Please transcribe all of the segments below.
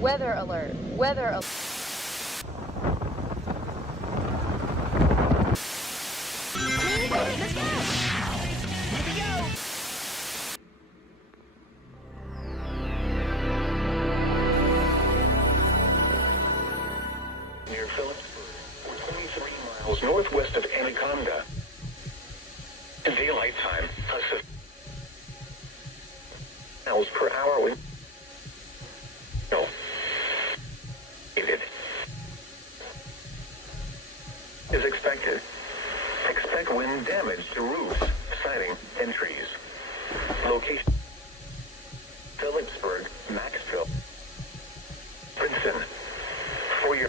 Weather alert. Weather alert. Let's go! Here we go! Near Phillipsburg, 23 miles northwest of Anaconda. In daylight time, miles per hour wind. No. Is expected. Expect wind damage to roofs, siding, and trees. Location: Phillipsburg, Maxville, Princeton. For your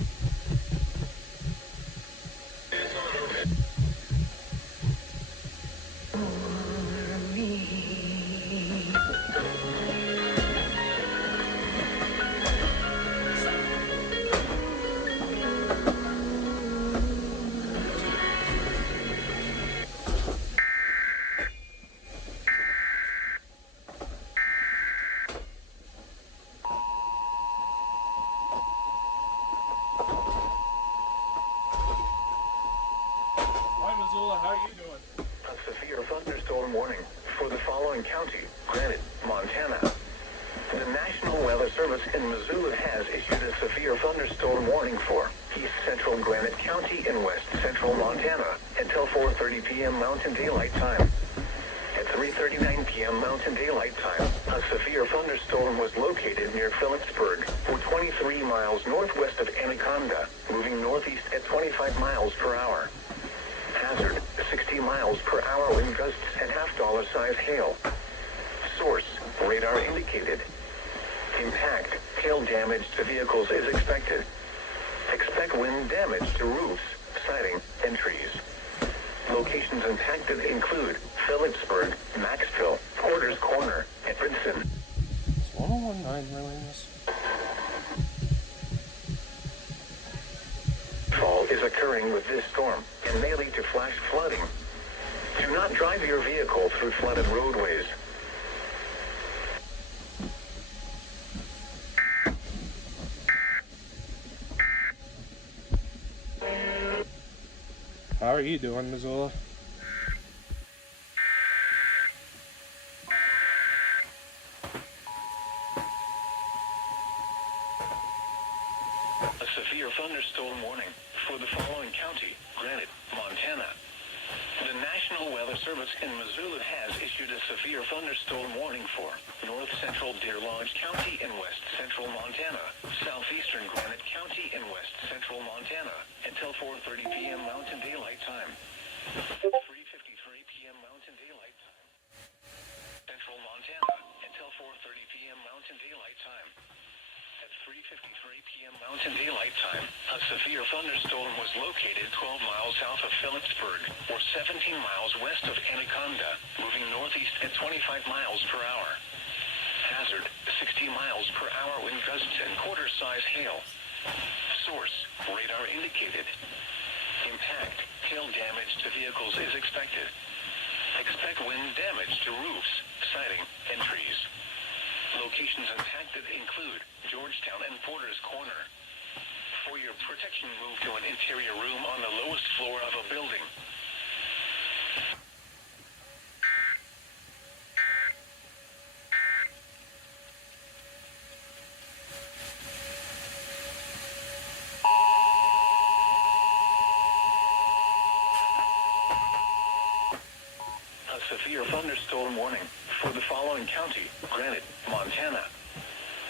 How are you doing? A severe thunderstorm warning for the following county: Granite, Montana. The National Weather Service in Missoula has issued a severe thunderstorm warning for east central Granite County in west central Montana until 4:30 p.m. Mountain Daylight Time. At 3:39 p.m. Mountain Daylight Time, a severe thunderstorm was located near Phillipsburg, 23 miles northwest of Anaconda, moving northeast at 25 miles per hour. Hazard: 60 miles per hour wind gusts and half-dollar size hail. Source: radar indicated. Impact: hail damage to vehicles is expected. Expect wind damage to roofs, siding, and trees. Locations impacted include Phillipsburg, Maxville, Porter's Corner, and Princeton. Is 1019 really this? Fall is occurring with this storm and may lead to flash flooding. Do not drive your vehicle through flooded roadways. How are you doing, Missoula? A severe thunderstorm warning for the following county: Granite, Montana. The National Weather Service in Missoula has issued a severe thunderstorm warning for north central Deer Lodge County in west central Montana, southeastern Granite County in west central Montana, until 4:30 p.m. Mountain Daylight Time. 3:53 p.m. Mountain Daylight Time. Central Montana until 4:30 p.m. Mountain Daylight Time. At 3:53 p.m. Mountain Daylight Time, a severe thunderstorm was located 12 miles south of Phillipsburg, or 17 miles west of Anaconda, moving northeast at 25 miles per hour. Hazard: 60 miles per hour wind gusts and quarter-size hail. Source: radar indicated. Impact: hail damage to vehicles is expected. Expect wind damage to roofs, siding, and trees. Locations impacted include Georgetown and Porter's Corner. For your protection, move to an interior room on the lowest floor of a building. A severe thunderstorm warning for the following county: Granite, Montana.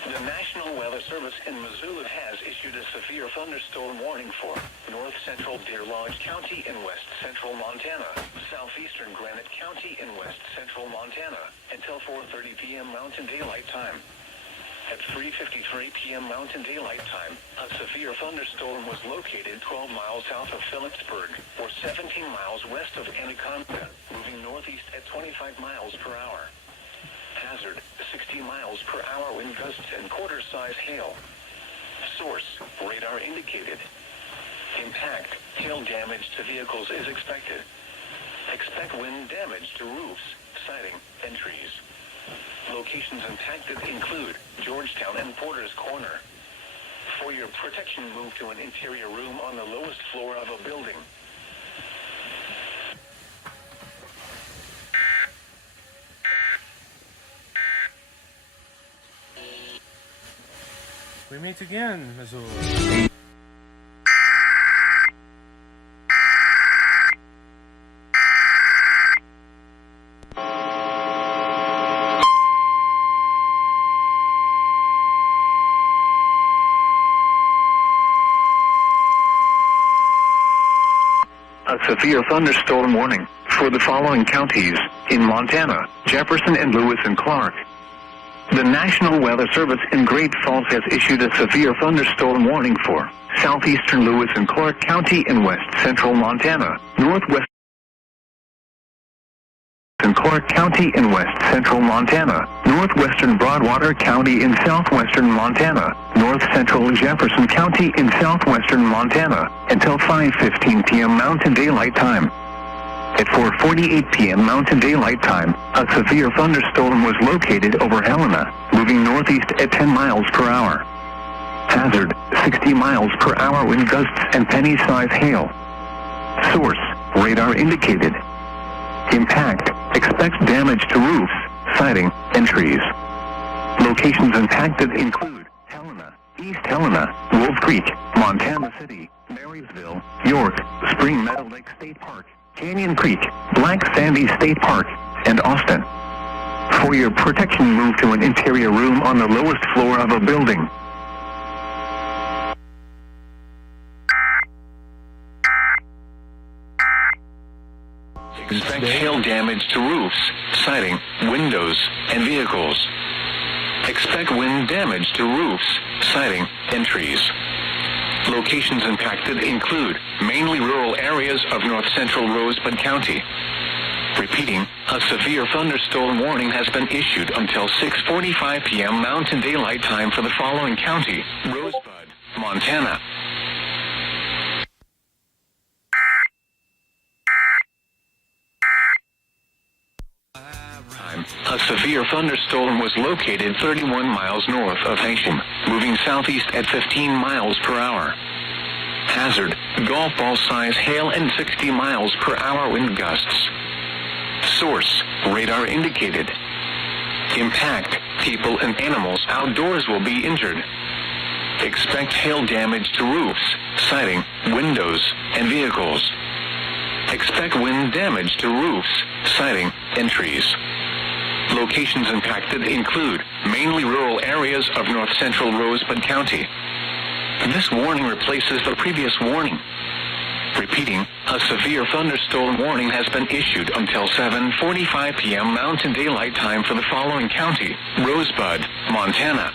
The National Weather Service in Missoula has issued a severe thunderstorm warning for north central Deer Lodge County in west central Montana, southeastern Granite County in west central Montana, until 4:30 p.m. Mountain Daylight Time. At 3:53 p.m. Mountain Daylight Time, a severe thunderstorm was located 12 miles south of Phillipsburg, or 17 miles west of Anaconda, moving northeast at 25 miles per hour. Hazard: 60 miles per hour wind gusts and quarter-size hail. Source: radar indicated. Impact: hail damage to vehicles is expected. Expect wind damage to roofs, siding, and trees. Locations impacted include Georgetown and Porter's Corner. For your protection, move to an interior room on the lowest floor of a building. We meet again, Missoula. A severe thunderstorm warning for the following counties in Montana, Jefferson and Lewis and Clark. The National Weather Service in Great Falls has issued a severe thunderstorm warning for southeastern Lewis and Clark County in west central Montana, northwest and Clark County in west central Montana, northwestern Broadwater County in southwestern Montana, north central Jefferson County in southwestern Montana, until 5:15 p.m. Mountain Daylight Time. At 4:48 p.m. Mountain Daylight Time, a severe thunderstorm was located over Helena, moving northeast at 10 miles per hour. Hazard, 60 miles per hour wind gusts and penny-size hail. Source, radar indicated. Impact, expect damage to roofs, siding, and trees. Locations impacted include Helena, East Helena, Wolf Creek, Montana City, Marysville, York, Spring Meadow Lake State Park, Canyon Creek, Black Sandy State Park, and Austin. For your protection, move to an interior room on the lowest floor of a building. Expect hail damage to roofs, siding, windows, and vehicles. Expect wind damage to roofs, siding, and trees. Locations impacted include mainly rural areas of north-central Rosebud County. Repeating, a severe thunderstorm warning has been issued until 6:45 p.m. Mountain Daylight Time for the following county: Rosebud, Montana. A severe thunderstorm was located 31 miles north of Hashem, moving southeast at 15 miles per hour. Hazard, golf ball size hail and 60 miles per hour wind gusts. Source, radar indicated. Impact, people and animals outdoors will be injured. Expect hail damage to roofs, siding, windows, and vehicles. Expect wind damage to roofs, siding, and trees. Locations impacted include mainly rural areas of north-central Rosebud County. This warning replaces the previous warning. Repeating, a severe thunderstorm warning has been issued until 7:45 p.m. Mountain Daylight Time for the following county: Rosebud, Montana.